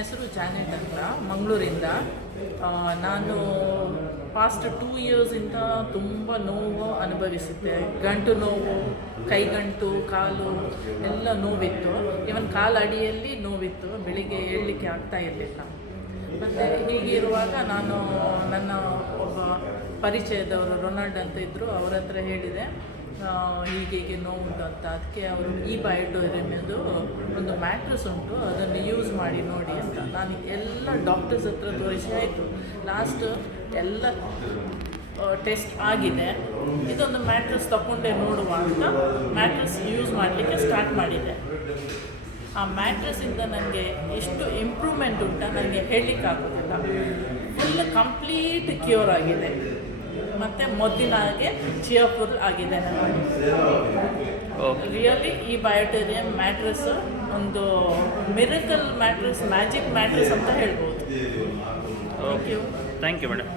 ಹೆಸರು ಜಾನೆಟ್ ಅಂತ ಮಂಗಳೂರಿಂದ. ನಾನು ಪಾಸ್ಟ್ 2 ಇಯರ್ಸಿಂದ ತುಂಬ ನೋವು ಅನುಭವಿಸಿದ್ದೆ. ಗಂಟು ನೋವು, ಕೈಗಂಟು, ಕಾಲು ಎಲ್ಲ ನೋವಿತ್ತು. ಇವನ್ ಕಾಲು ಅಡಿಯಲ್ಲಿ ನೋವಿತ್ತು. ಬೆಳಿಗ್ಗೆ ಏಳಲಿಕ್ಕೆ ಆಗ್ತಾ ಇರಲಿಲ್ಲ. ಮತ್ತು ಹೀಗಿರುವಾಗ ನಾನು ನನ್ನ ಒಬ್ಬ ಪರಿಚಯದವರು ರೊನಾಲ್ಡ್ ಅಂತ ಇದ್ದರು, ಅವ್ರ ಹತ್ರ ಹೇಳಿದೆ ಹೀಗೆ ನೋವುಂಟು ಅಂತ. ಅದಕ್ಕೆ ಅವರು ಬಯೋಟೋರಿಯಮ್ದು ಒಂದು ಮ್ಯಾಟ್ರಸ್ ಉಂಟು, ಅದನ್ನು ಯೂಸ್ ಮಾಡಿ ನೋಡಿ ಅಂತ. ನಾನು ಎಲ್ಲ ಡಾಕ್ಟರ್ಸ್ ಹತ್ರ ತೋರಿಸಿ ಆಯಿತು. ಲಾಸ್ಟ್ ಎಲ್ಲ ಟೆಸ್ಟ್ ಆಗಿದೆ. ಇದೊಂದು ಮ್ಯಾಟ್ರಸ್ ತಗೊಂಡೆ ನೋಡುವ ಅಂತ ಮ್ಯಾಟ್ರಸ್ ಯೂಸ್ ಮಾಡಲಿಕ್ಕೆ ಸ್ಟಾರ್ಟ್ ಮಾಡಿದೆ. ಆ ಮ್ಯಾಟ್ರಸ್ಸಿಂದ ನನಗೆ ಎಷ್ಟು ಇಂಪ್ರೂವ್ಮೆಂಟ್ ಉಂಟ ನನಗೆ ಹೇಳಲಿಕ್ಕಾಗೋದಿಲ್ಲ. ಫುಲ್ ಕಂಪ್ಲೀಟ್ ಕ್ಯೂರ್ ಆಗಿದೆ. ಮತ್ತು ಮೊದಲಿನ ಹಾಗೆ ಚಿಯರ್ಫುಲ್ ಆಗಿದೆ ನನಗೆ. ರಿಯಲಿ ಈ ಬಯೋಟೋರಿಯಮ್ ಮ್ಯಾಟ್ರಸ್ ಒಂದು ಮಿರಕಲ್ ಮ್ಯಾಟ್ರಸ್, ಮ್ಯಾಜಿಕ್ ಮ್ಯಾಟ್ರಸ್ ಅಂತ ಹೇಳ್ಬೋದು. Thank you madam.